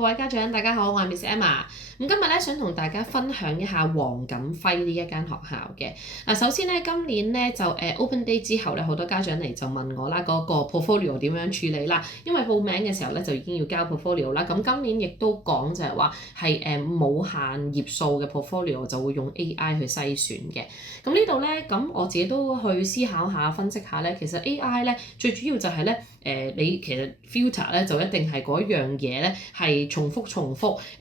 各位家長，大家好，我係 Miss Emma。咁今日咧想同大家分享一下黃錦輝呢一間學校嘅。首先咧今年咧就Open Day 之後咧，好多家長嚟就問我啦，嗰個 portfolio 點樣處理啦？因為報名嘅時候咧就已經要交 portfolio 啦。咁今年亦都講就係話係冇限頁數嘅 portfolio 就會用 AI 去篩選嘅。咁呢度咧咁我自己都去思考下、分析下咧，其實 AI 咧最主要就係咧你其實 filter 咧就一定係嗰樣嘢咧係重複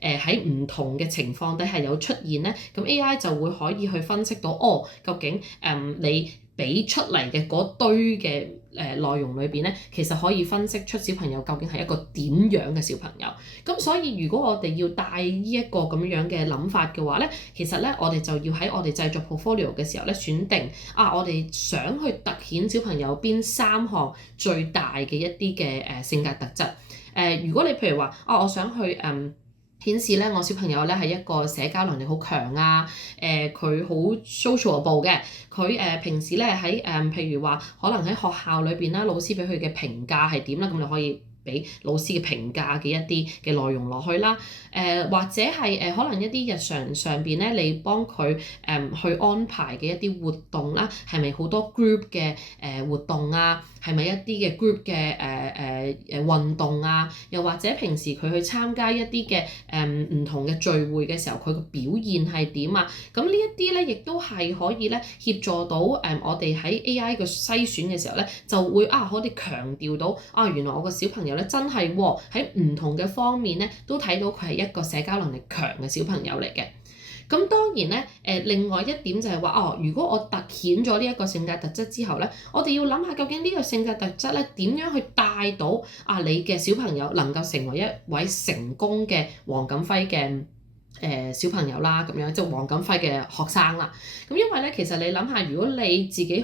喺唔同嘅情況底下有出現咧，咁 AI 就會可以去分析到究竟你俾出嚟嘅嗰堆嘅內容裏邊咧，其實可以分析出小朋友究竟係一個點樣嘅小朋友。咁所以如果我哋要帶呢一個咁樣嘅諗法嘅話咧，其實咧我哋就要喺我哋製作 portfolio 嘅時候咧選定我哋想去突顯小朋友邊3項最大嘅一啲嘅性格特質。如果你譬如話我想去顯示咧我小朋友咧係一個社交能力好強佢好 sociable 嘅，佢平時咧喺譬如話可能喺學校裏邊啦，老師俾佢嘅評價係點啦，咁你可以俾老師嘅評價嘅一啲嘅內容落去啦，或者係可能一啲日常上邊咧，你幫佢去安排嘅一啲活動啦，係咪好多 group 嘅活動啊？係咪一啲嘅 group 嘅運動啊？又或者平時佢去參加一啲嘅唔同嘅聚會嘅時候，佢個表現係點啊？咁呢一啲咧，亦都係可以咧協助到我哋喺 AI 嘅篩選嘅時候咧，就會可以強調到原來我個小朋友咧真係喺唔同嘅方面咧都睇到佢係一個社交能力強嘅小朋友嚟嘅。咁當然咧，另外一點就係話，如果我突顯咗呢一個性格特質之後咧，我哋要諗下究竟呢個性格特質咧點樣去帶到你嘅小朋友能夠成為一位成功嘅黃錦輝嘅小朋友啦，咁樣即係黃錦輝嘅學生啦。咁因為咧，其實你諗下，如果你自己去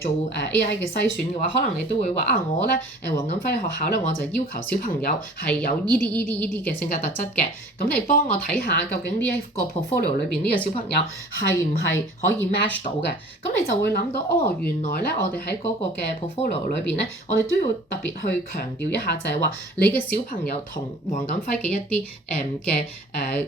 做AI 嘅篩選嘅話，可能你都會話我咧黃錦輝學校咧，我就要求小朋友係有依啲嘅性格特質嘅。咁你幫我睇下究竟呢一個 portfolio 裏邊呢個小朋友係唔係可以 match 到嘅？咁你就會諗到原來咧我哋喺嗰個嘅 portfolio 裏邊咧，我哋都要特別去強調一下，就係話你嘅小朋友同黃錦輝嘅一啲嘅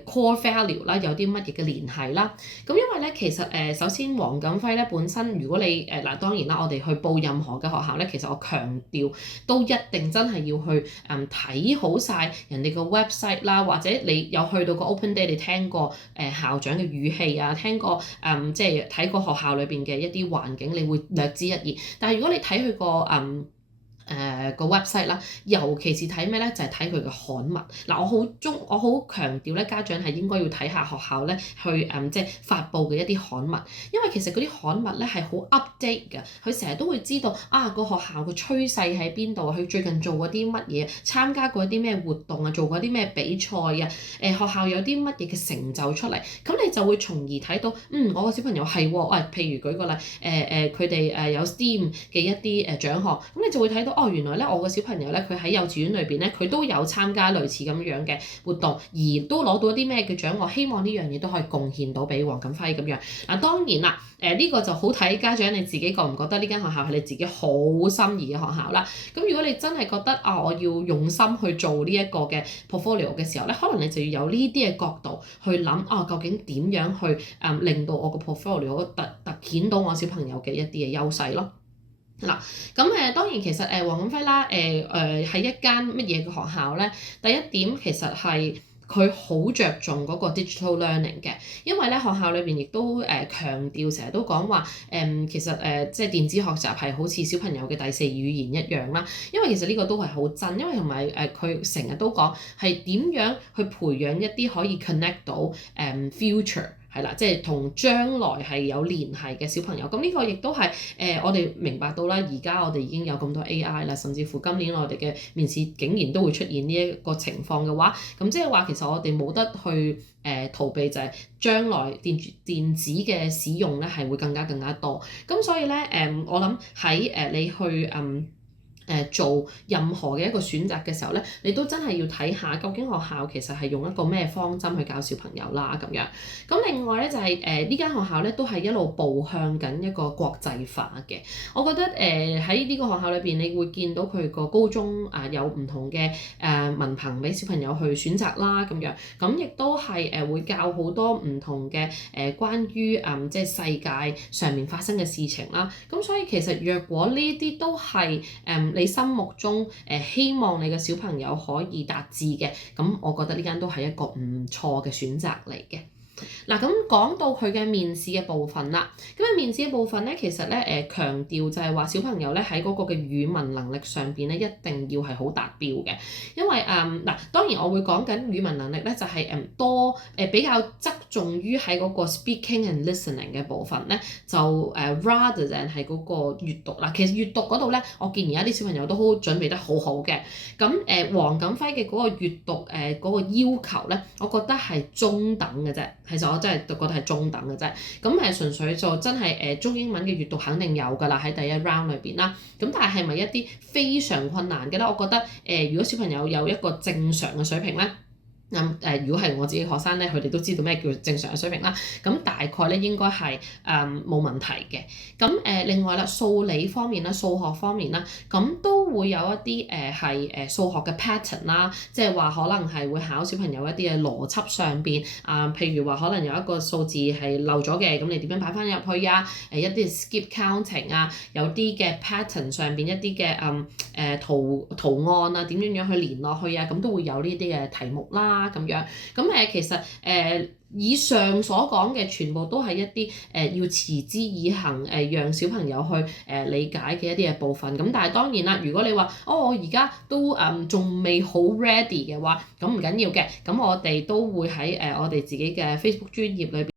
core value 啦，有啲乜嘢嘅聯繫啦。咁因為咧其實首先黃錦輝咧本身，如果你當然啦，我哋去報任何嘅學校咧，其實我強調都一定真係要去睇好晒人哋個 website 啦，或者你有去到個 open day，你聽過校長嘅語氣啊，聽過即係睇過學校裏邊嘅一啲環境，你會略知一二。但係如果你睇佢個 website 啦，尤其是睇咩咧？就係睇佢嘅刊物。我好強調咧，家長係應該要睇下學校咧去即係發布嘅一啲刊物，因為其實嗰啲刊物咧係好 update 嘅，佢成日都會知道個學校嘅趨勢喺邊度，佢最近做過啲乜嘢，參加過啲咩活動啊，做過啲咩比賽啊，學校有啲乜嘢嘅成就出嚟，咁你就會從而睇到我個小朋友係譬如舉個例佢哋有 STEAM 嘅一啲獎項，咁你就會睇到原來咧我個小朋友咧佢喺幼稚園裏邊咧佢都有參加類似咁樣嘅活動，而都攞到啲咩嘅獎項，希望呢樣嘢都可以貢獻到俾黃錦輝咁樣。當然啦，呢個就好睇家長你自己覺唔覺得呢間學校係你自己好心儀嘅學校啦。咁如果你真係覺得我要用心去做呢一個嘅 portfolio 嘅時候咧，可能你就要有呢啲嘅角度去諗究竟點樣去令到我個 portfolio 突顯到我小朋友嘅一啲嘅優勢咯。咁當然其實黃錦輝啦係一間乜嘢嘅學校咧？第一點其實係佢好着重嗰個 digital learning 嘅，因為咧學校裏邊亦都強調，成日都講話其實即係電子學習係好似小朋友嘅第4語言一樣啦。因為其實呢個都係好真，因為同埋佢成日都講係點樣去培養一啲可以 connect 到future。係啦，即係同將來係有聯繫嘅小朋友，咁呢個亦都係我哋明白到啦。而家我哋已經有咁多 AI 啦，甚至乎今年我哋嘅面試竟然都會出現呢一個情況嘅話，咁即係話其實我哋冇得去逃避，就係將來電子嘅使用咧係會更加多。咁所以咧我諗喺你去做任何嘅一個選擇嘅時候咧，你都真係要睇下究竟學校其實係用一個咩方針去教小朋友啦咁樣。咁另外咧就係呢間學校咧都係一路步向緊一個國際化嘅。我覺得喺呢個學校裏邊，你會見到佢個高中有唔同嘅文憑俾小朋友去選擇啦咁樣。咁亦都係會教好多唔同嘅關於即係世界上面發生嘅事情啦。咁所以其實若果呢啲都係你心目中希望你嘅小朋友可以達至嘅，咁我覺得呢間都係一個唔錯嘅選擇嚟嘅。嗱，咁講到佢嘅面試嘅部分啦，咁啊面試嘅部分咧，其實咧強調就係話小朋友咧喺嗰個嘅語文能力上邊咧，一定要係好達標嘅，因為嗱當然我會講緊語文能力咧，就係比較側重於喺嗰個 speaking and listening 嘅部分咧，就rather than 係嗰個閱讀啦。其實閱讀嗰度咧，我見而家啲小朋友都好準備得好好嘅。咁黃錦輝嘅嗰個閱讀嗰個要求咧，我覺得係中等嘅啫。其實我真係覺得係中等嘅啫，咁純粹就真係中英文嘅閱讀肯定有㗎啦，喺第一 round 裏邊啦。咁但係咪一啲非常困難嘅咧？我覺得如果小朋友有一個正常嘅水平咧。如果係我自己學生咧，佢哋都知道咩叫正常嘅水平啦。咁大概咧應該係冇問題嘅。咁另外啦，數理方面啦、數學方面啦，咁都會有一啲係數學嘅 pattern 啦，即係話可能係會考小朋友一啲嘅邏輯上邊譬如話可能有一個數字係漏咗嘅，咁你點樣擺翻入去啊？一啲 skip counting 啊，有啲嘅 pattern 上邊一啲嘅圖案啊，點樣去連落去啊，咁都會有呢啲嘅題目啦。咁樣，咁其實以上所講嘅全部都係一啲要持之以恆讓小朋友去理解嘅一啲嘅部分。咁但係當然啦，如果你話我而家都仲未好 ready 嘅話，咁唔緊要嘅。咁我哋都會喺我哋自己嘅 Facebook 專頁裏邊。